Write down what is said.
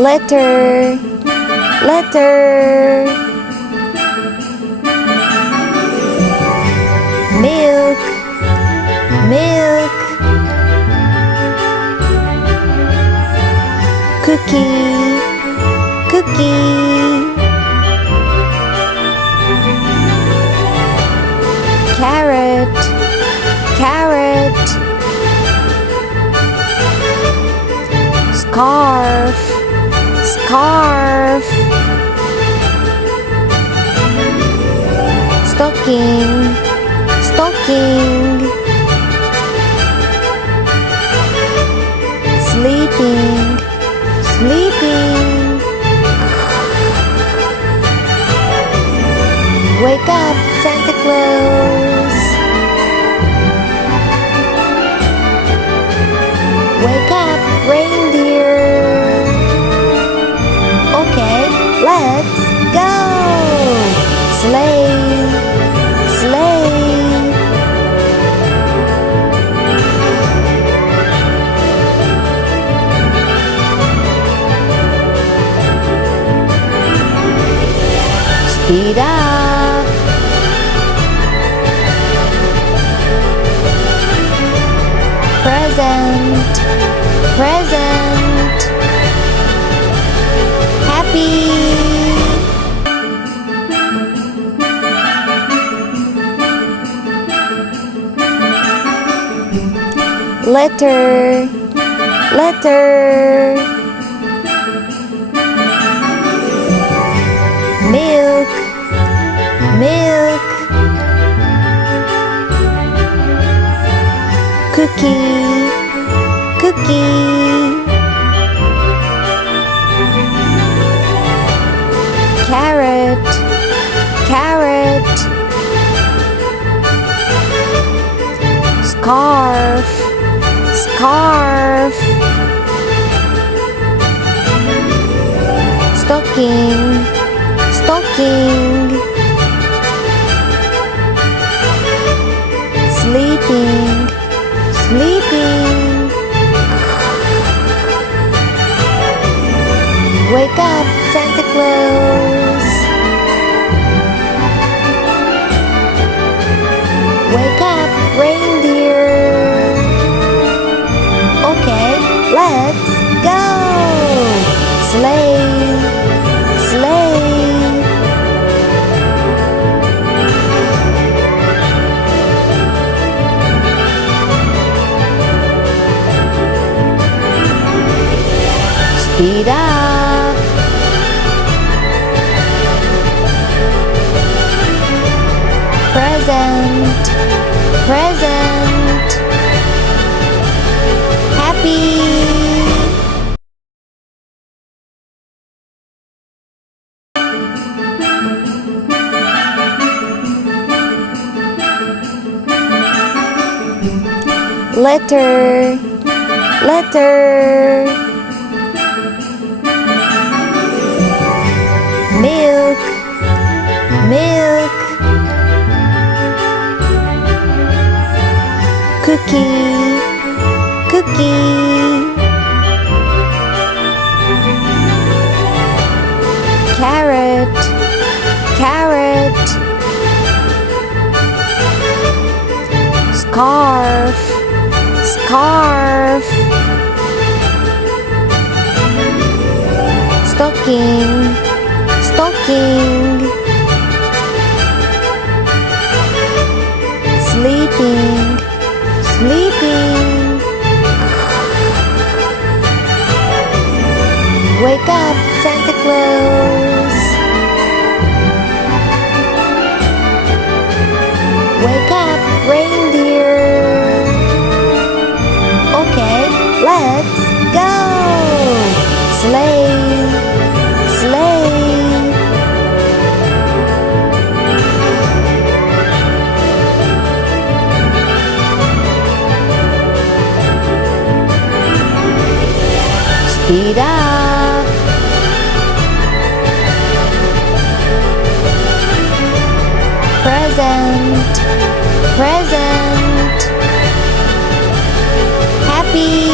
letter, letter. Milk, milk. Cookie, cookie. Carrot, carrot. Scarf, scarf. Stocking, stocking. Sleeping, sleeping. Wake up, Santa Claus. Wake up, reindeer. Okay, let's go. Sleigh, sleigh. Speed up. Present, present. Happy. Letter, letter. Milk, milk. Cookie, cookie. Carrot, carrot. Scarf, scarf. Stocking, stocking. Sleeping, sleeping. Wake up, Santa Claus. Wake up, reindeer. Okay, let's go. Sleigh, sleigh. Speed up. Present, present. Happy. Letter, letter. Milk, milk. Cookie, cookie. Carrot, carrot. Scarf, scarf. Stocking, stocking. Sleeping, sleeping. Wake up, Santa Claus. Wake up, reindeer. Okay, let's go. Sleigh, sleigh. Speed up. Present, present. Happy.